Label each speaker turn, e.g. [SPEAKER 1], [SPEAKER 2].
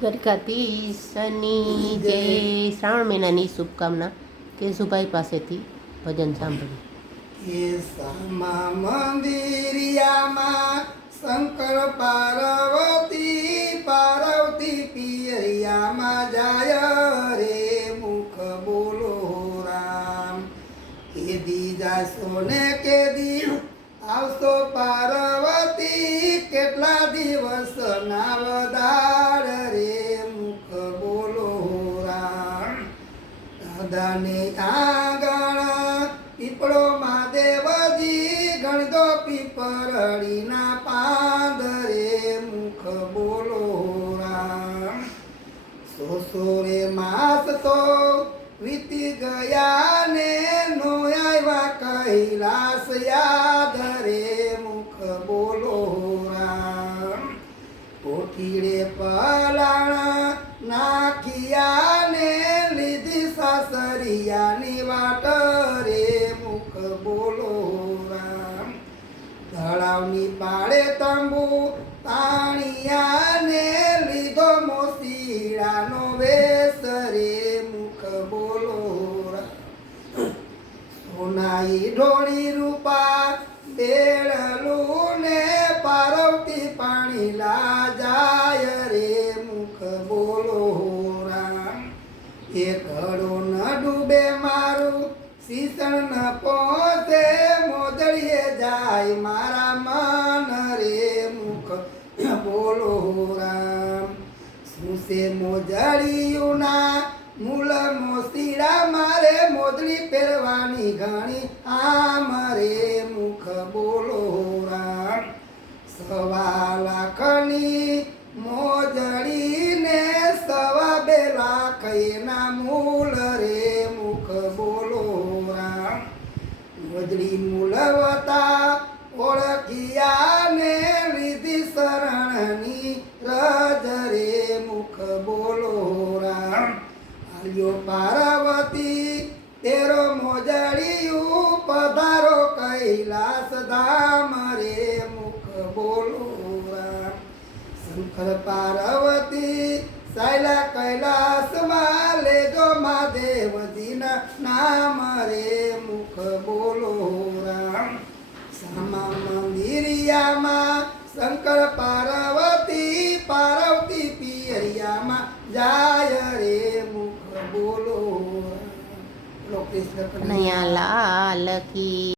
[SPEAKER 1] ગરકાતીશની જે શ્રાવણ મહિનાની શુભકામના કેશુભાઈ પાસેથી ભજન સાંભળ્યું.
[SPEAKER 2] શંકર, પાર્વતી પાર્વતી પિયરિયામાં જાય રે મુખ બોલો રામ. કેદી જાશો ને કેદી આવશો પાર્વતી, કેટલા દિવસ દાદાને આગળ પીપળો મહાદેવજી ગણતો પીપરડીના પાંદરે મુખ બોલો રામ. સોસોરે માસ તો વીતી ગયા ને નો આવ્યા કૈલાસ યાદ રે મુખ બોલો રામ. કોઠીડે પલાણા નાખિયા ને સાસરિયાની વાટ રે મુખ બોલો રામ. તળાવની પાળે તંબુ તાણિયાને લીધો મોસીડાનો વેસ રે મુખ બોલો રામ. સોનાઈ ઢોળી રૂપા બેડલું જાય મારા મન રે મુખ. બોલો રામ. શું છે મોજળિયુંના મૂળ મોસીડા મારે મોદડી પહેરવાની ઘણી આ મારે મુખ. બોલો રામ. સવા લાખની મોજડીને સવા બે લાખ એના ઓળખિયા ને લીધી શરણની રજ રે મુખ બોલો રામ. આલ્યો પાર્વતી, તેરો મોજડિયું પધારો કૈલાસ ધામ રે મુખ બોલો રામ. શંકર પાર્વતી, સાયલા કૈલાસમાં લેજો મહાદેવજીના નામ રે મુખ બોલો બોલો
[SPEAKER 1] લોકેશ લાલ કી